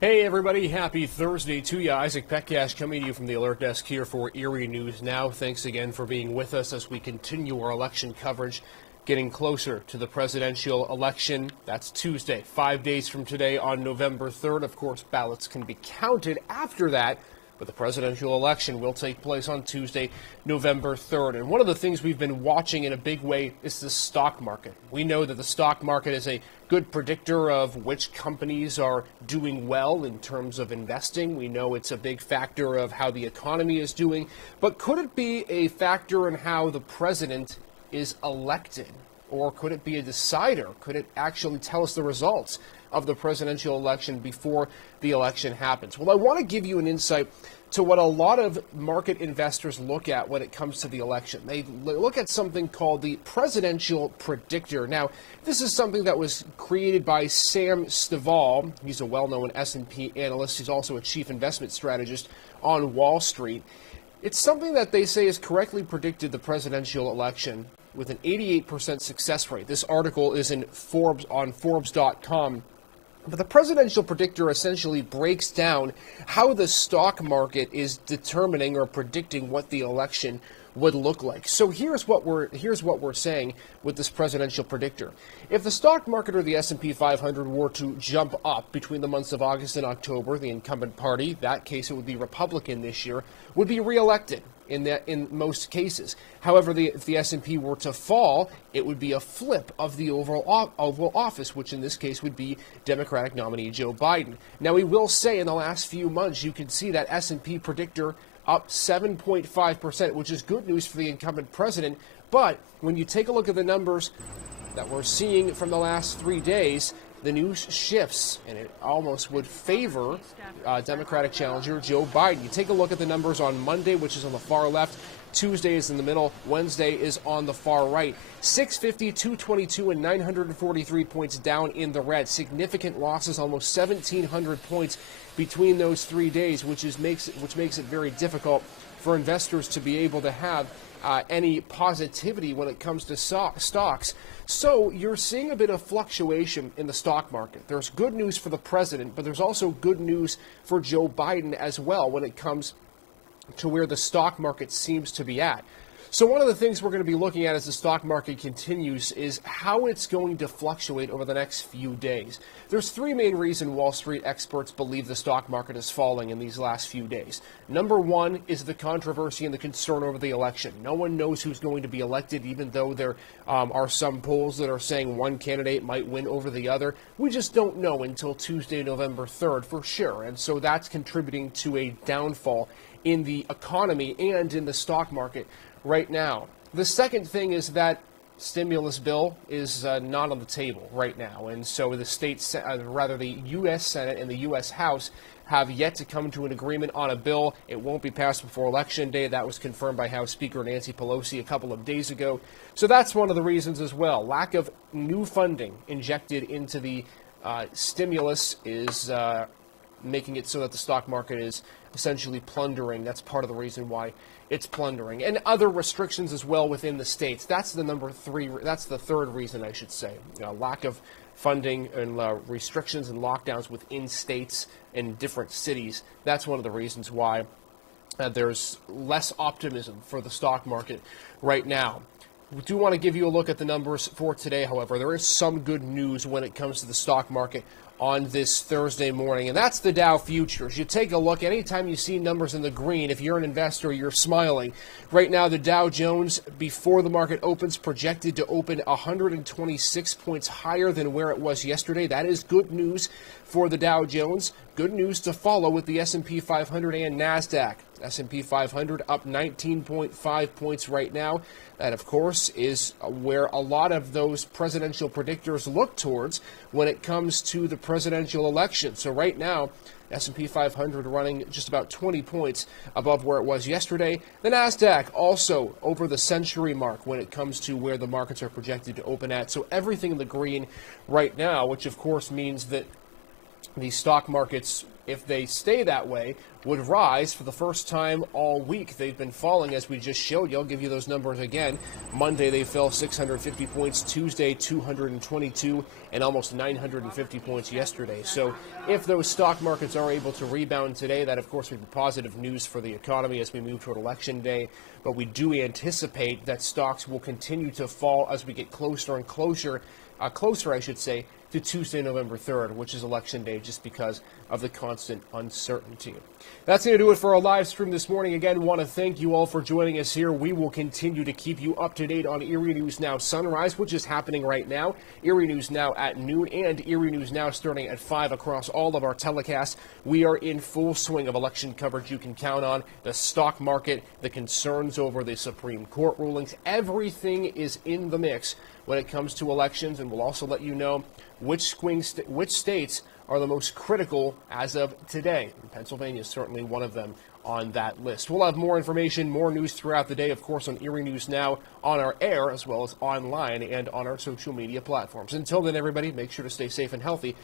Hey everybody, happy Thursday to you. Isaac Petkac coming to you from the Alert Desk here for Erie News Now. Thanks again for being with us as we continue our election coverage, getting closer to the presidential election. That's Tuesday, 5 days from today on November 3rd. Of course, ballots can be counted after that, but the presidential election will take place on Tuesday, November 3rd. And one of the things we've been watching in a big way is the stock market. We know that the stock market is a good predictor of which companies are doing well in terms of investing. We know it's a big factor of how the economy is doing. But could it be a factor in how the president is elected? Or could it be a decider? Could it actually tell us the results of the presidential election before the election happens? Well, I want to give you an insight to what a lot of market investors look at when it comes to the election. They look at something called the Presidential Predictor. Now, this is something that was created by Sam Stivall. He's a well-known S&P analyst. He's also a chief investment strategist on Wall Street. It's something that they say has correctly predicted the presidential election with an 88% success rate. This article is in Forbes on Forbes.com. But the Presidential Predictor essentially breaks down how the stock market is determining or predicting what the election would look like. So here's what we're saying with this Presidential Predictor. If the stock market or the S&P 500 were to jump up between the months of August and October, the incumbent party, that case it would be Republican this year, would be reelected in most cases. However, if the S&P were to fall, it would be a flip of the Oval Office, which in this case would be Democratic nominee Joe Biden. Now, we will say in the last few months, you can see that S&P predictor up 7.5%, which is good news for the incumbent president. But when you take a look at the numbers that we're seeing from the last 3 days, the news shifts, and it almost would favor Democratic challenger Joe Biden. You take a look at the numbers on Monday, which is on the far left. Tuesday is in the middle. Wednesday is on the far right. 650, 222, and 943 points down in the red. Significant losses, almost 1,700 points between those 3 days, which makes it very difficult for investors to be able to have any positivity when it comes to stocks. So you're seeing a bit of fluctuation in the stock market. There's good news for the president, but there's also good news for Joe Biden as well when it comes to where the stock market seems to be at. So one of the things we're going to be looking at as the stock market continues is how it's going to fluctuate over the next few days. There's three main reasons Wall Street experts believe the stock market is falling in these last few days. Number one is the controversy and the concern over the election. No one knows who's going to be elected, even though there are some polls that are saying one candidate might win over the other. We just don't know until Tuesday, November 3rd for sure. And so that's contributing to a downfall in the economy and in the stock market right now. The second thing is that stimulus bill is not on the table right now, and so the U.S. Senate and the U.S. House have yet to come to an agreement on a bill. It won't be passed before Election Day. That was confirmed by House Speaker Nancy Pelosi a couple of days ago. So that's one of the reasons as well. Lack of new funding injected into the stimulus is making it so that the stock market is essentially plundering. That's part of the reason why it's plundering. And other restrictions as well within the states. That's the third reason, I should say. Lack of funding and restrictions and lockdowns within states and different cities. That's one of the reasons why there's less optimism for the stock market right now. We do want to give you a look at the numbers for today, however. There is some good news when it comes to the stock market on this Thursday morning, and that's the Dow futures. You take a look, anytime you see numbers in the green, if you're an investor, you're smiling. Right now, the Dow Jones, before the market opens, projected to open 126 points higher than where it was yesterday. That is good news for the Dow Jones. Good news to follow with the S&P 500 and NASDAQ. S&P 500 up 19.5 points right now. That, of course, is where a lot of those presidential predictors look towards when it comes to the presidential election. So right now, S&P 500 running just about 20 points above where it was yesterday. The NASDAQ also over the century mark when it comes to where the markets are projected to open at. So everything in the green right now, which of course means that the stock markets if they stay that way, would rise for the first time all week. They've been falling, as we just showed you. I'll give you those numbers again. Monday, they fell 650 points. Tuesday, 222, and almost 950 points yesterday. So if those stock markets are able to rebound today, that, of course, would be positive news for the economy as we move toward Election Day. But we do anticipate that stocks will continue to fall as we get closer and closer, to Tuesday, November 3rd, which is Election Day, just because of the constant uncertainty. That's going to do it for our live stream this morning. Again, want to thank you all for joining us here. We will continue to keep you up to date on Erie News Now Sunrise, which is happening right now, Erie News Now at noon, and Erie News Now starting at 5 across all of our telecasts. We are in full swing of election coverage you can count on. The stock market, the concerns over the Supreme Court rulings, everything is in the mix when it comes to elections, and we'll also let you know which states are the most critical as of today. And Pennsylvania is certainly one of them on that list. We'll have more information, more news throughout the day, of course, on Erie News Now, on our air, as well as online and on our social media platforms. Until then, everybody, make sure to stay safe and healthy. And